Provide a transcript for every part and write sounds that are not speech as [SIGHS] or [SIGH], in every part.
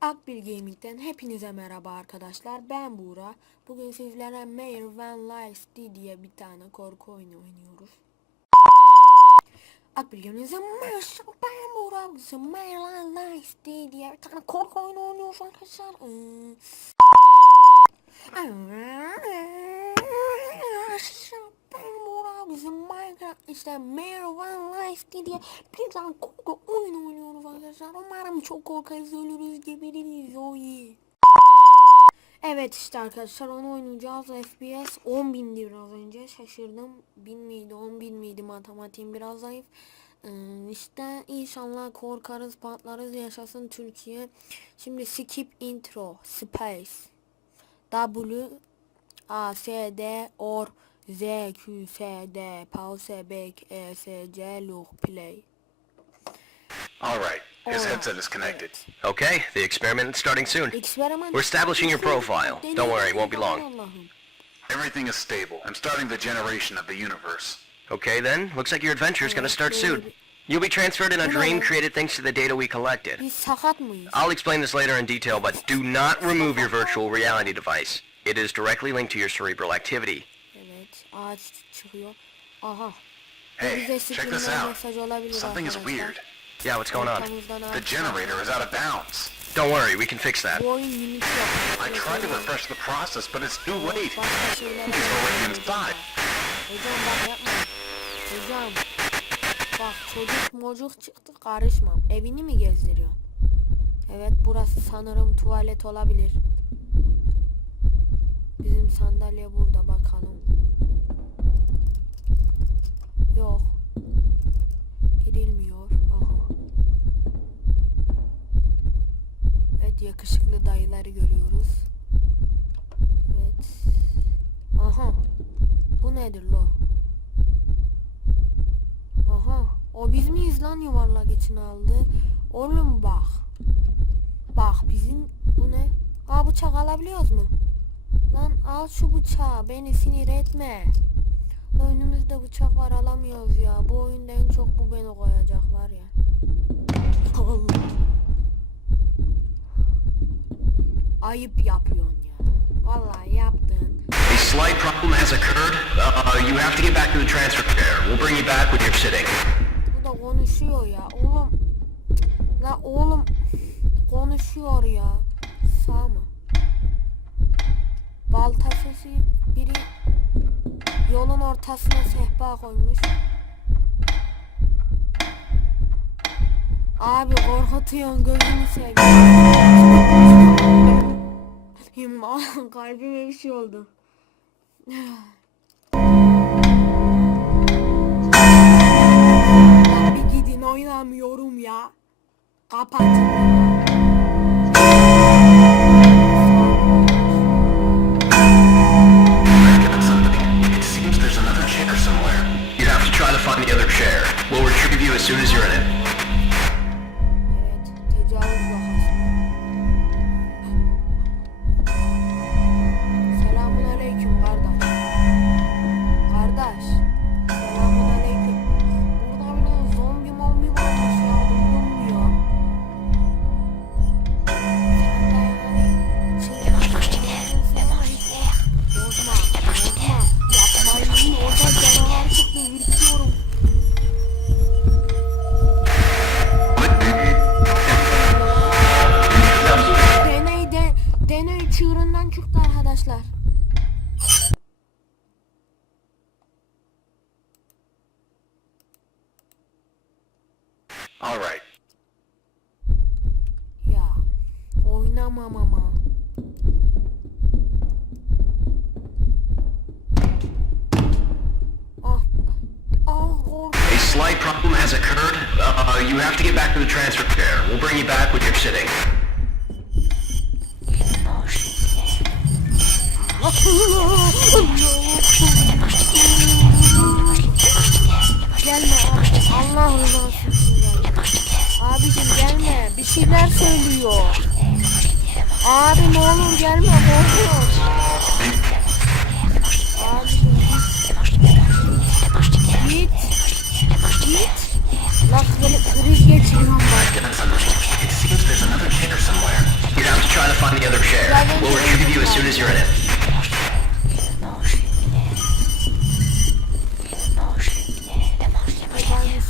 Akbil Gaming'den hepinize merhaba arkadaşlar. Ben Buğra. Bugün sizlere Mayor Van Life diye bir tane korku oyunu oynuyoruz. Akbil Gaming'den merhaba ben Buğra. Mayor Van Life diye bir tane korku oyunu oynuyoruz arkadaşlar. Ee, ben Buğra. Minecraft işte Mayor Van Life diye bir tane korku oyunu oynuyoruz arkadaşlar. Umarım çok korkarız, ölürüz, gebeririz. O. Evet işte arkadaşlar onu oynayacağız. FPS 10 bindi biraz önce. Şaşırdım. 1000 miydi 10 bin miydi matematiğim biraz zayıf. Ee, işte inşallah korkarız patlarız yaşasın Türkiye. Şimdi skip intro space W A S D or Z Q S D pause back E S C look play. All right. His oh. headset is connected. Okay, the experiment is starting soon. We're establishing your profile. Don't worry, it won't be long. Everything is stable. I'm starting the generation of the universe. Okay then, looks like your adventure is gonna oh, start soon. You'll be transferred in a dream created thanks to the data we collected. Biz sakat mıyız? I'll explain this later in detail, but do not remove your virtual reality device. It is directly linked to your cerebral activity. Evet. Ağaç çıkıyor. Aha. Hey, check this out. Something is weird. Yeah, what's going on? The generator is out of bounds. Don't worry, we can fix that. I tried to refresh the process, but it's too late. He's already inside. Hocam bak yapma. Hocam. Bak çocuk mocuk çıktı karışmam. Evini mi gezdiriyorsun? Evet burası sanırım tuvalet olabilir. Bizim sandalye burada bakalım. Yok. Girilmiyor. Aha. Evet yakışıklı dayıları görüyoruz. Evet. Aha. Bu nedir lo? Aha. O biz miyiz lan yuvarlak içine aldı? Oğlum bak. Bak bizim bu ne? Aa bıçak alabiliyoruz mu? Lan al şu bıçağı beni sinir etme. Lan önümüzde bıçak var alamıyoruz ya. Bu oyunda en çok bu beni koyacaklar ya. Allah. Ayıp yapıyorsun ya. Vallahi yaptın. A slight problem has occurred. Uh, you have to get back to the transfer chair. We'll bring you back when you're sitting. Bu da konuşuyor ya. Oğlum. La oğlum. Konuşuyor ya. Sağ mı? Balta sesi biri yolun ortasına sehpa koymuş. Abi korkutuyorsun gözünü seveyim. [LAUGHS] Kalbime bir şey oldu. [SIGHS] Bir gidin oynamıyorum ya. Kapat. Oynamam ama. Ah, ah A slight problem has occurred. Uh, you have to get back to the transfer chair. We'll bring you back when you're sitting. Gelme abi. Allah için gelme. Abicim gelme. Bir şeyler söylüyor. Abi ne olur gelme. Abicim git. Git. La kri- kriz geçiriyorum bak. There's another chair somewhere. other chair. We'll retrieve you as soon as you're in it. Hadi aynı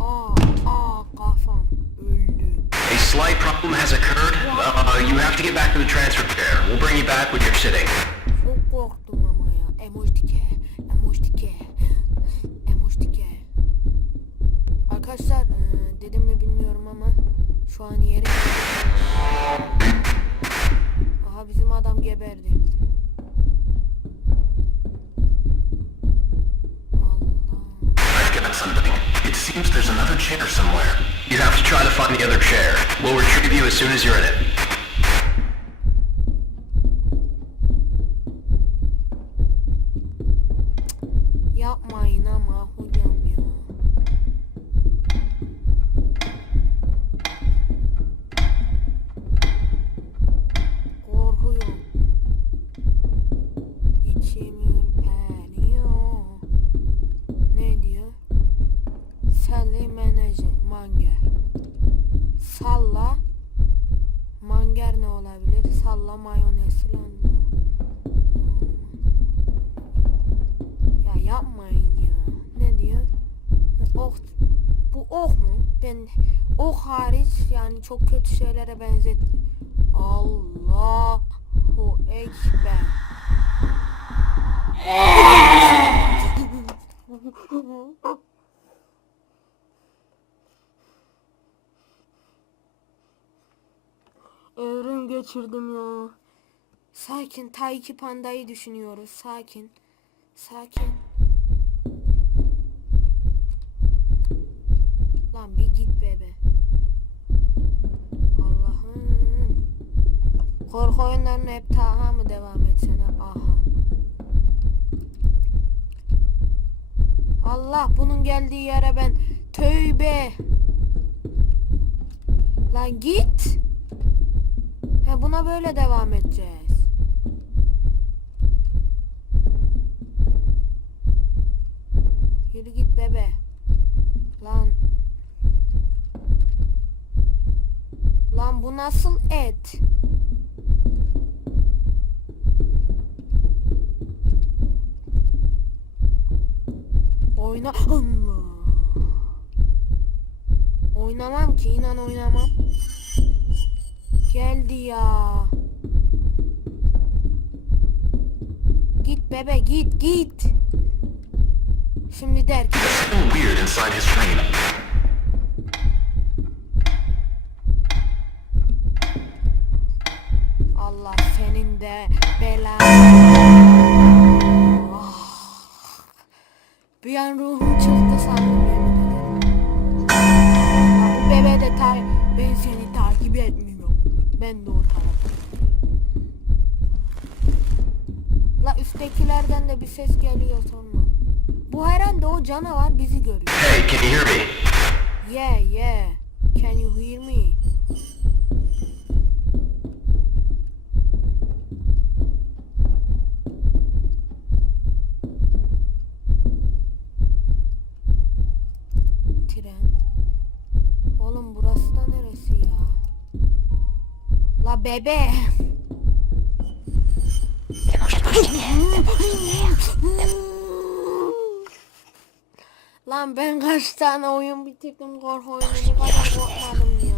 Aa kafam öldü. A slight problem has occurred. Uh, you have to get back to the transfer chair. We'll bring you back when you're sitting. As soon as you're in it. Ben ok hariç yani çok kötü şeylere benzet. Allahu Ekber. Evrim geçirdim ya. Sakin. Taiki Panda'yı düşünüyoruz. Sakin. Sakin. Lan bir git bebe. Allah'ım. Korku oyunlarına hep Taha mı devam etsene? Aha. Allah bunun geldiği yere ben tövbe. Lan git. He buna böyle devam edeceğiz. Yürü git bebe. Lan. Lan bu nasıl et? Oyna Allah. Oynamam ki inan oynamam. Geldi ya. Git bebe git git. Şimdi der ki senin de belanı. Ah. Bir an ruhum çıktı sandım. Ya bu bebe de ta ben seni takip etmiyorum. Ben de o tarafa. La üsttekilerden de bir ses geliyor sonra. Bu herhalde o canavar bizi görüyor. Hey, can you hear me? Yeah yeah. Can you hear me? Tren. Oğlum burası da neresi ya? Bebe. Lan ben kaç tane oyun bitirdim korku oyunu bu kadar korkmadım ya.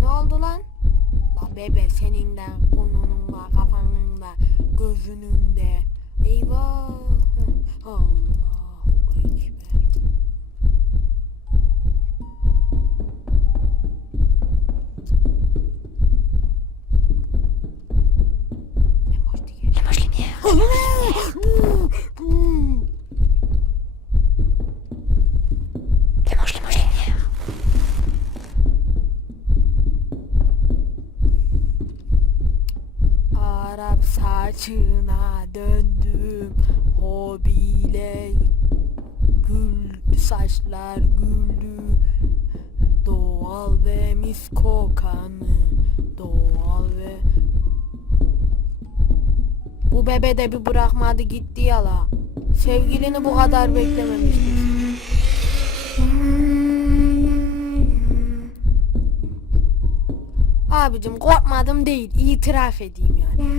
Ne oldu lan? La bebe senin de burnunun da kafanın da gözünün de. Eyvah. Saçlar güldü Doğal ve mis kokanı. Doğal ve Bu bebe de bir bırakmadı gitti yala. Sevgilini bu kadar beklememiştik Abicim korkmadım değil itiraf edeyim yani.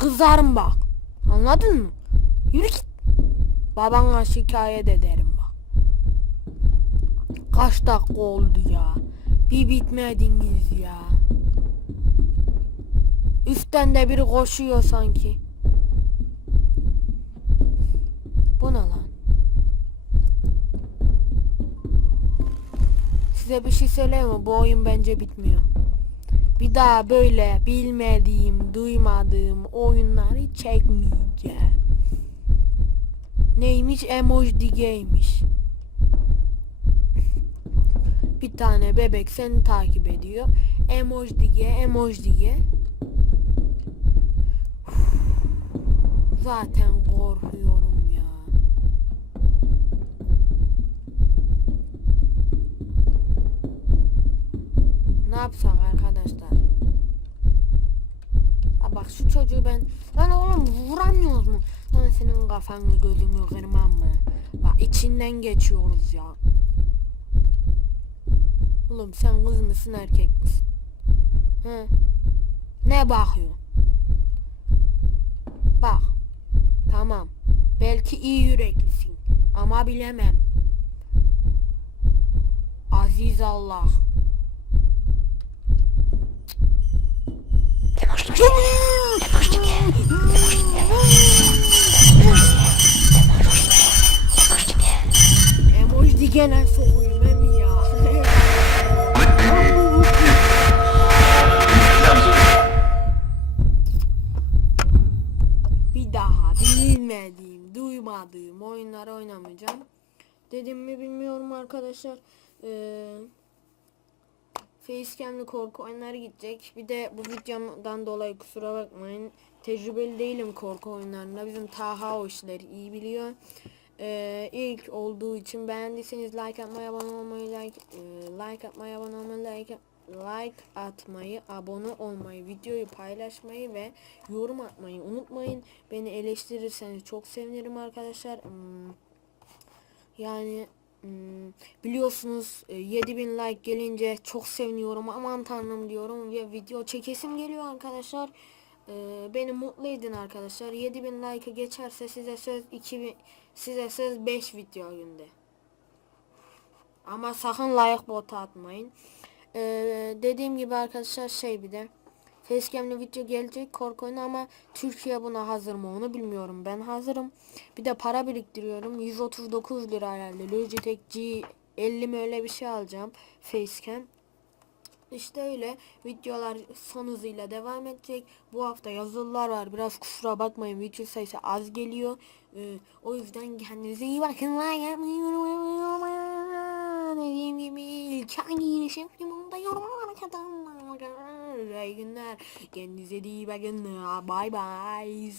Kızarım bak. Anladın mı? Yürü git. Babana şikayet ederim bak. Kaç dakika oldu ya. Bir bitmediniz ya. Üstten de biri koşuyor sanki. Bu ne lan? Size bir şey söyleyeyim mi? Bu oyun bence bitmiyor. Bir daha böyle bilmediğim, duymadığım oyunları çekmeyeceğim. Neymiş? Emoji Game'miş. Bir tane bebek seni takip ediyor. Emoji diye, emoji diye. Zaten korkuyorum ya. Ne yapsak arkadaşlar? Ha bak şu çocuğu ben... Lan oğlum vuramıyoruz mu? Lan senin kafanı gözünü kırmam mı? Bak içinden geçiyoruz ya. Oğlum sen kız mısın erkek misin? He? Ne bakıyorsun? Bak. Tamam. Belki iyi yüreklisin. Ama bilemem. Aziz Allah. Emoji gene sokuyum hem ya. Bir daha bilmediğim, duymadığım oyunlar oynamayacağım. Dedim mi bilmiyorum arkadaşlar. Ee, Facecam'li korku oyunları gidecek. Bir de bu videomdan dolayı kusura bakmayın. Tecrübeli değilim korku oyunlarında. Bizim Taha o işleri iyi biliyor. Ee, ilk olduğu için beğendiyseniz like atmayı, abone olmayı, like, e, like atmayı, abone olmayı, like, like atmayı, abone olmayı, videoyu paylaşmayı ve yorum atmayı unutmayın. Beni eleştirirseniz çok sevinirim arkadaşlar. Hmm, yani biliyorsunuz e, 7000 like gelince çok seviniyorum aman tanrım diyorum ve video çekesim geliyor arkadaşlar. E, beni mutlu edin arkadaşlar. 7000 like'ı geçerse size söz 2000 size söz 5 video günde. Ama sakın like bota atmayın. E, dediğim gibi arkadaşlar şey bir de Facecam'le video gelecek korku ama Türkiye buna hazır mı onu bilmiyorum. Ben hazırım. Bir de para biriktiriyorum. 139 lira herhalde. Logitech G50 mi öyle bir şey alacağım. Facecam. İşte öyle videolar son hızıyla devam edecek. Bu hafta yazılılar var. Biraz kusura bakmayın video sayısı az geliyor. Ee, o yüzden kendinize iyi bakın. Dediğim gibi ilk hangi giriş yapayım onu da yorumlara katın. İyi günler. Kendinize iyi bakın. Bye bye.